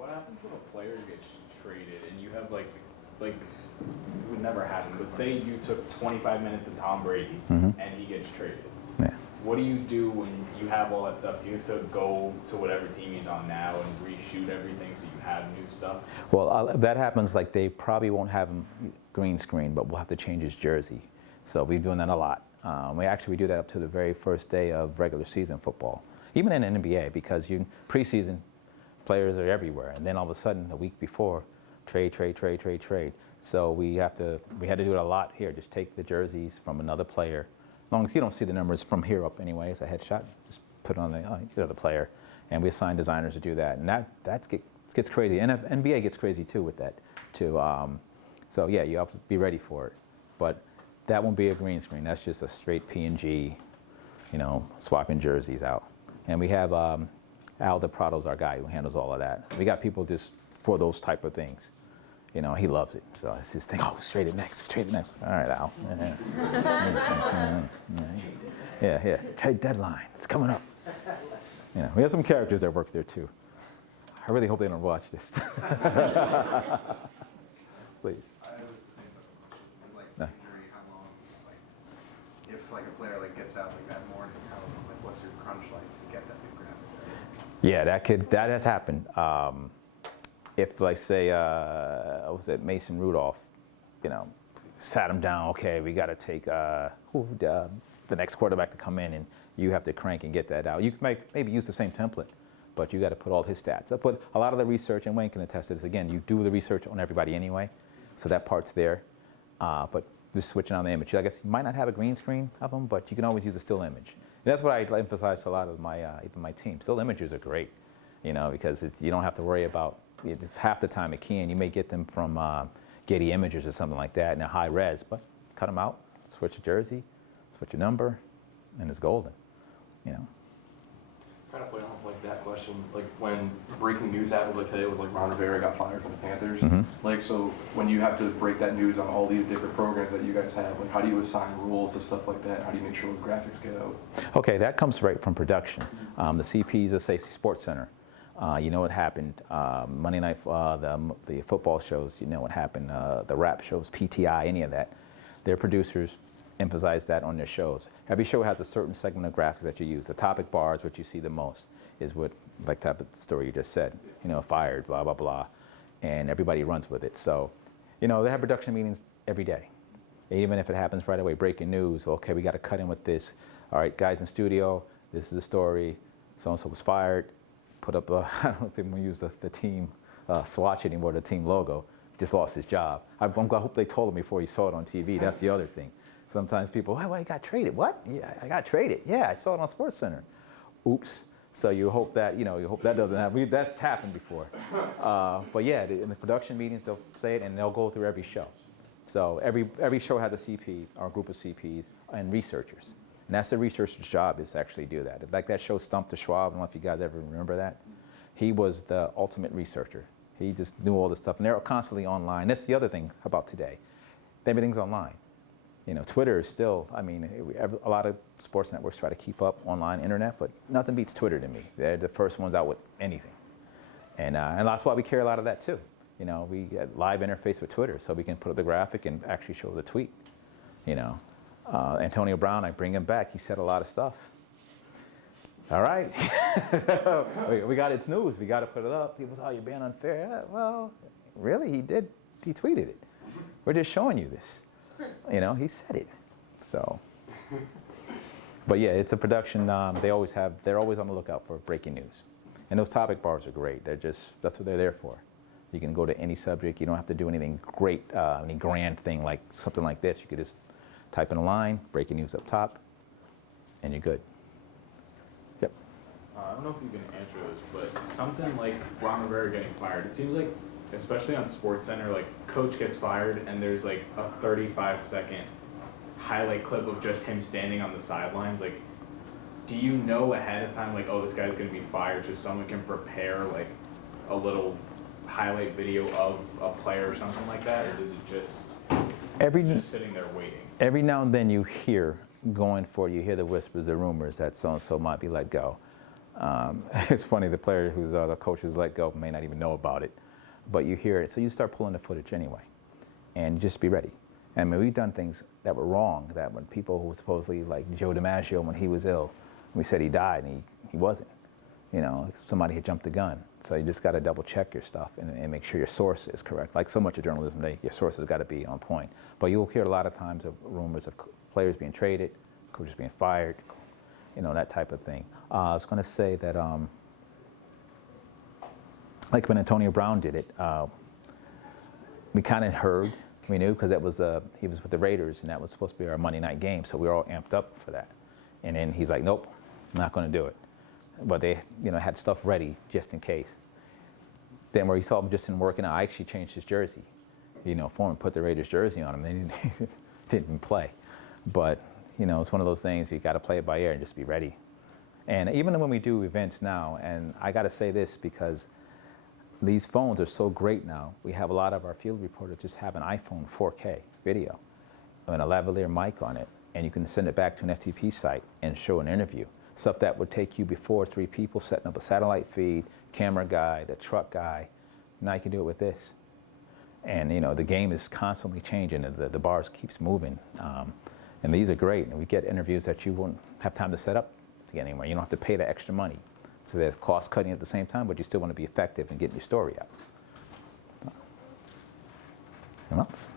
What happens when a player gets traded and you have like it would never happen, but say you took 25 minutes of Tom Brady and he gets traded. Yeah. What do you do when you have all that stuff? Do you have to go to whatever team he's on now and reshoot everything so you have new stuff? Well, if that happens, like they probably won't have him green screen, but we'll have to change his jersey. So we're doing that a lot. We do that up to the very first day of regular season football, even in the NBA, because preseason players are everywhere, and then all of a sudden, a week before, trade. So we had to do it a lot here. Just take the jerseys from another player. As long as you don't see the numbers from here up anyway, it's a headshot. Just put it on the other player, and we assign designers to do that. And that gets crazy. And NBA gets crazy too with that too. So yeah, you have to be ready for it. But that won't be a green screen. That's just a straight PNG, swapping jerseys out. And we have Al DePrado's our guy who handles all of that. So we got people just for those type of things. He loves it. So it's just think, trade it next. All right, Al. Yeah. Trade deadline. It's coming up. We have some characters that work there too. I really hope they don't watch this. Please. It was the same type of question. With injury, how long? If a player gets out that morning, what's your crunch like to get that new graphic? Yeah, that has happened. If say was it Mason Rudolph, sat him down. Okay, we got to take the next quarterback to come in, and you have to crank and get that out. You can maybe use the same template, but you got to put all his stats. I put a lot of the research, and Wayne can attest to this. Again, you do the research on everybody anyway, so that part's there. But just switching on the image. I guess you might not have a green screen of them, but you can always use a still image. And that's what I emphasize to a lot of even my team. Still images are great, because you don't have to worry about. It's half the time at Key, and you may get them from Getty Images or something like that in a high res, but cut them out, switch a jersey, switch a number, and it's golden. Kind of play off that question, when breaking news happens, today it was Ron Rivera got fired from the Panthers. So when you have to break that news on all these different programs that you guys have, how do you assign rules to stuff like that? How do you make sure those graphics get out? Okay, that comes right from production. The CPs, let's say Sports Center. What happened. Monday night, the football shows, what happened. The rap shows, PTI, any of that. Their producers emphasize that on their shows. Every show has a certain segment of graphics that you use. The topic bars, what you see the most, is what, type of story you just said. Fired, blah, blah, blah. And everybody runs with it. So, they have production meetings every day. Even if it happens right away, breaking news, okay, we got to cut in with this. All right, guys in studio, this is the story. So-and-so was fired. Put up, I don't think we use the team swatch anymore, the team logo. Just lost his job. I hope they told him before he saw it on TV. That's the other thing. Sometimes people, well, he got traded. What? Yeah, I got traded. Yeah, I saw it on Sports Center. Oops. So you hope that, that doesn't happen. That's happened before. But yeah, in the production meetings, they'll say it and they'll go through every show. So every show has a CP or a group of CPs and researchers. And that's the researcher's job, is to actually do that. Like that show Stump the Schwab, I don't know if you guys ever remember that. He was the ultimate researcher. He just knew all this stuff. And they're constantly online. That's the other thing about today. Everything's online. Twitter is still, a lot of sports networks try to keep up online internet, but nothing beats Twitter to me. They're the first ones out with anything. And that's why we carry a lot of that too. We get live interface with Twitter, so we can put up the graphic and actually show the tweet. Antonio Brown, I bring him back. He said a lot of stuff. All right. we got It's news. We got to put it up. People say, you're being unfair. Yeah, well, really, he did. He tweeted it. We're just showing you this. He said it. So, but yeah, it's a production. They're always on the lookout for breaking news. And those topic bars are great. That's what they're there for. You can go to any subject. You don't have to do anything great, any grand thing like something like this. You could just type in a line, breaking news up top, and you're good. Yep. I don't know if you can answer this, but something like Ron Rivera getting fired, it seems like, especially on SportsCenter, coach gets fired and there's a 35-second highlight clip of just him standing on the sidelines. Do you know ahead of time, this guy's going to be fired, so someone can prepare a little highlight video of a player or something like that, or does it just sitting there waiting? Every now and then you hear the whispers, the rumors that so-and-so might be let go. It's funny, the player who's the coach who's let go may not even know about it, but you hear it, so you start pulling the footage anyway, and just be ready. And I mean, we've done things that were wrong, that when people who were supposedly, like Joe DiMaggio, when he was ill, we said he died, and he wasn't. You know, somebody had jumped the gun. So you just got to double check your stuff and make sure your source is correct. Like so much of journalism today, your source has got to be on point. But you'll hear a lot of times of rumors of players being traded, coaches being fired, you know, that type of thing. I was going to say that, like when Antonio Brown did it, we kind of heard, we knew, because that was he was with the Raiders, and that was supposed to be our Monday night game, so we were all amped up for that. And then he's like, nope, I'm not going to do it. But they, you know, had stuff ready just in case. Then where he saw him just in working out, I actually changed his jersey, you know, for him, put the Raiders jersey on him. They didn't play. But, you know, it's one of those things, you got to play it by ear and just be ready. And even when we do events now, and I got to say this because these phones are so great now, we have a lot of our field reporters just have an iPhone 4K video and a lavalier mic on it, and you can send it back to an FTP site and show an interview. Stuff that would take you before 3 people setting up a satellite feed, camera guy, the truck guy. Now you can do it with this. And you know, the game is constantly changing, and the bars keeps moving. And these are great, and we get interviews that you won't have time to set up to get anywhere. You don't have to pay the extra money. So there's cost cutting at the same time, but you still want to be effective in getting your story out. Anyone else?